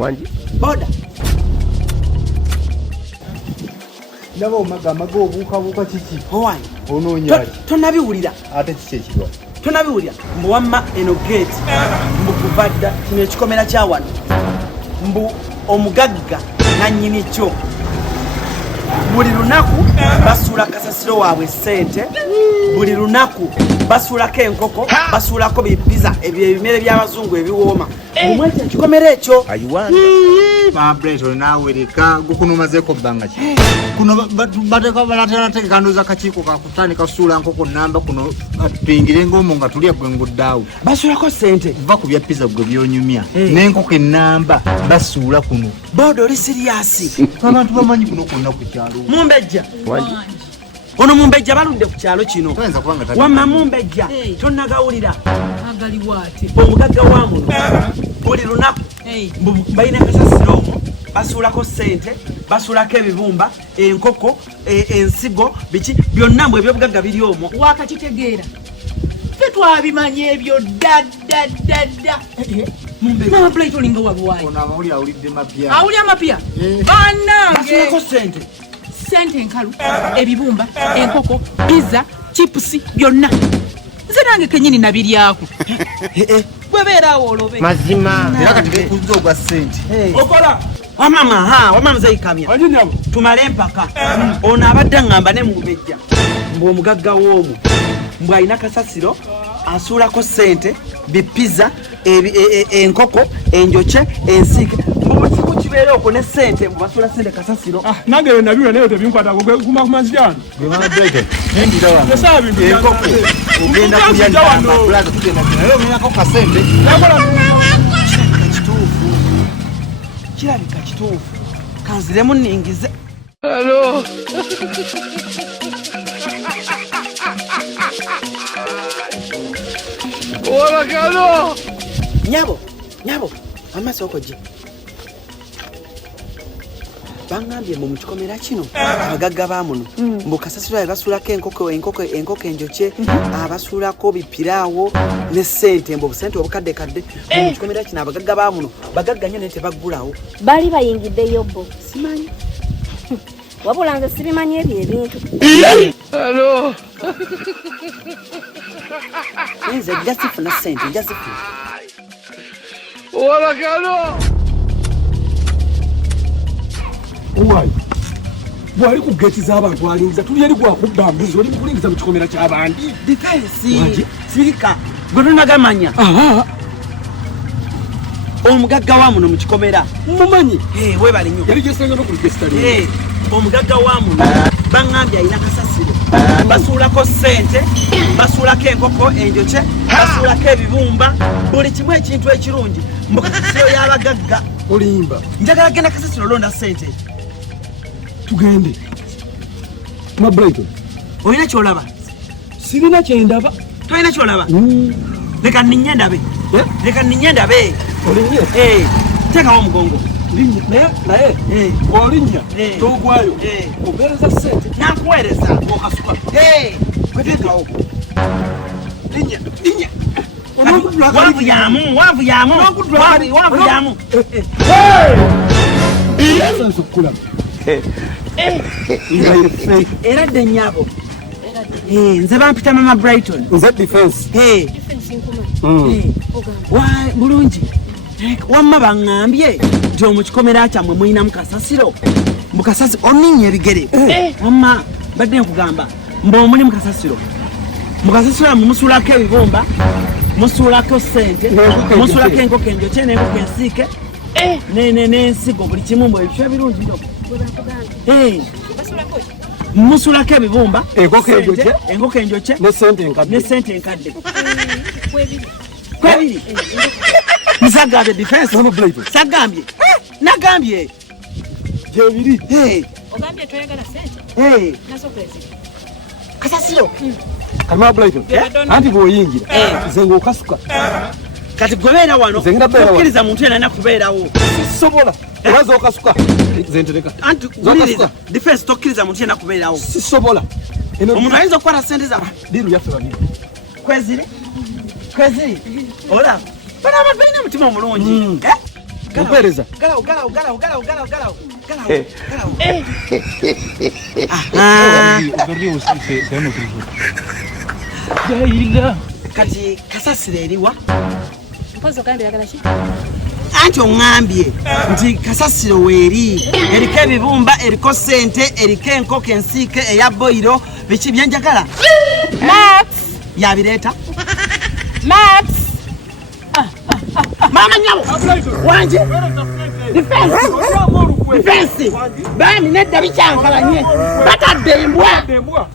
Wanji. Boda. Nabo mago buka kiki. Owani. Onoonya. Tonabiwulira. Ate kiki ekirwa. Tonabiwulira. Mbu wamma eno gate. Mbu kubadda kino ekikomera kya wano. Mbu omugagga nannyini kyo. Buli lunaku basuula kasasiro waabwe ssente. Buli lunaku basuulako enkoko, basuulako bipiza ebyo ebimere by'abazungu ebiwooma. Omwezi ekikomera ekyo. Ayiwanda. Pableto nawe leka gukunomazeeko bbanga ki. Kuno bateka balatera kanduza kakiiko kakutandika suula nkoko namba kuno tuyingire ng'omwo nga tulya gwe nguddaawo. Basuulako ssente. Va ku bya pizza gwe byonyumya. N'enkoko ennamba basuula kuno. Bodo oli siriasi. Abantu bamanyi kuno kwonna ku kyalo. Mumbejja. Wanji. Ono mumbejja baludde ku kyalo kino. Toyinza kubanga tali. Wamma mumbejja. Tonnagawulira. Agaliwaate. Omugagga wa muno. Buli lunaku. Balina kasasiro omwo. Basuulako ssente. Basuulako ebibumba. Enkoko. Ensigo. Biki. Byonna mbwe ebyobugagga biri omwo. Wakakitegeera. Tetwabimanya ebyo dda. Mama plate olinga wabuwayi. Ono amawulire awulidde mapya. Awuli amapya. Bannange. Basuulako ssente. Sente enkalu, ebibumba, enkoko, pizza, chipusi, byonna. Nze nange kenyini nabiryako. Gwebeeraawo olobe. Mazima. Era kati bekuza ogwa ssente. Okola. Wamama, wamama mzayikamya. Tumale empaka. Ono abadde ngamba ne mumbejja. Mbu omugagga w'omwo. Mbu alina kasasiro, asuulako ssente, bipiza, enkoko, enjoche, ensiike. Kibeera okwo ne ssente mubasuula ssente kasasiro. Nange bwe nabiwula naye tebinkwata kumakumanzijano. Enkoko ogenda kulya nnamba plaza tugenda naye omenako kasente. Kirabika kituufu. Kanziremu nningize. Hello. Hola, Carlos. Nyabo. Amaaso okojje. Bangambye mu kikomera kino abagagga baamuno mbu kasasiro basuulako enkoko enjoche abasuulako bipiraawo ne ssente mbu obusente obukadde mu kikomera kino abagagga baamuno bagagga nnyo naye tebaggulawo. Bali bayingiddeyo bo. Simanyi. Wabula nze sibimanyi ebyo ebintu. Hello. Nze njasifuna ssente njasifuna. Hola, Carlos. Uwayi. Bwali ku gate z'abantu alingiza tuli eri gwakubba mbuzi oli kulingiza mu kikomera ky'abandi. Defense. Sirika. Gwe tonagamanya. Omugagga wa muno mu kikomera. Mumanyi. Weebale nnyo. Yali gyesenga no ku gate. Omugagga wa muno bangambye alina kasasiro. Basuulako ssente, basuulako enkoko, enjoche, basuulako ebibumba, buli kimu ekintu ekirungi. Mu kasasiro y'abagagga. Olimba. Njagala genda kasasiro londa ssente. Tugende. Ma Brighton. Olina kyolaba? Sirina kyendaba. Tolina kyolaba? Leka nninye ndabe. Olinye? Teekawo omugongo. Linnya. Naye. Olinnya. Togwayo. Obeereza ssente. Nakuweereza. Okasuka. Kweteekawo. Linnya. Wanvuyamu. Sanso kulaba. Era dde nnyabo. Nze bampita Mama Brighton. Nze defense. Bulungi. Wamma baŋŋambye nti omukikomera kyammwe mulinamu kasasiro. Mu kasasiro oninnya ebigere. Wamma badde nkugamba mbu omuli mu kasasiro. Mu kasasiro musuulako ebibumba, musuulako ssente, musuulako enkoko enjoche n'enkoko ensiike, n'ensigo buli kimu mbwe ebifo ebirungi nnyo. Musuulako ebibumba, enkoko enjoche ne ssente enkadde. Kwebiri. Musagambye defense. Sagambye. Nagambye. Gyebiri. Ogambye toyagala ssente? Nazo kwezi. Kasasiro. Kalima Brighton. Anti bw'oyingira. Nze ng'okasuka. Kati gobeera wano. Tokkiriza muntu yenna nakubeerawo. Sisobola. Obaza okasuka. Nze ntereka. Anti wuliriza. Defense tokkiriza muntu yenna kubeerawo. Sisobola. Omuntu ayinza okukwata ssente zammwe. Diru yaffe babiri. Kweziri. Olaba. Bano abantu balina omutima omulungi. Mpereza. Galawo. Kati kasasiro eriwa? Mpozo kandi yagala ki? Anti oŋŋambye nti kasasiro weeri eriko ebibumba eriko ssente eriko enkoko ensiike eya boyiro biki byenjagala Max! yabireeta Max! maama nyabo wanje difensi baami nedda bikyankalanye batadde embwa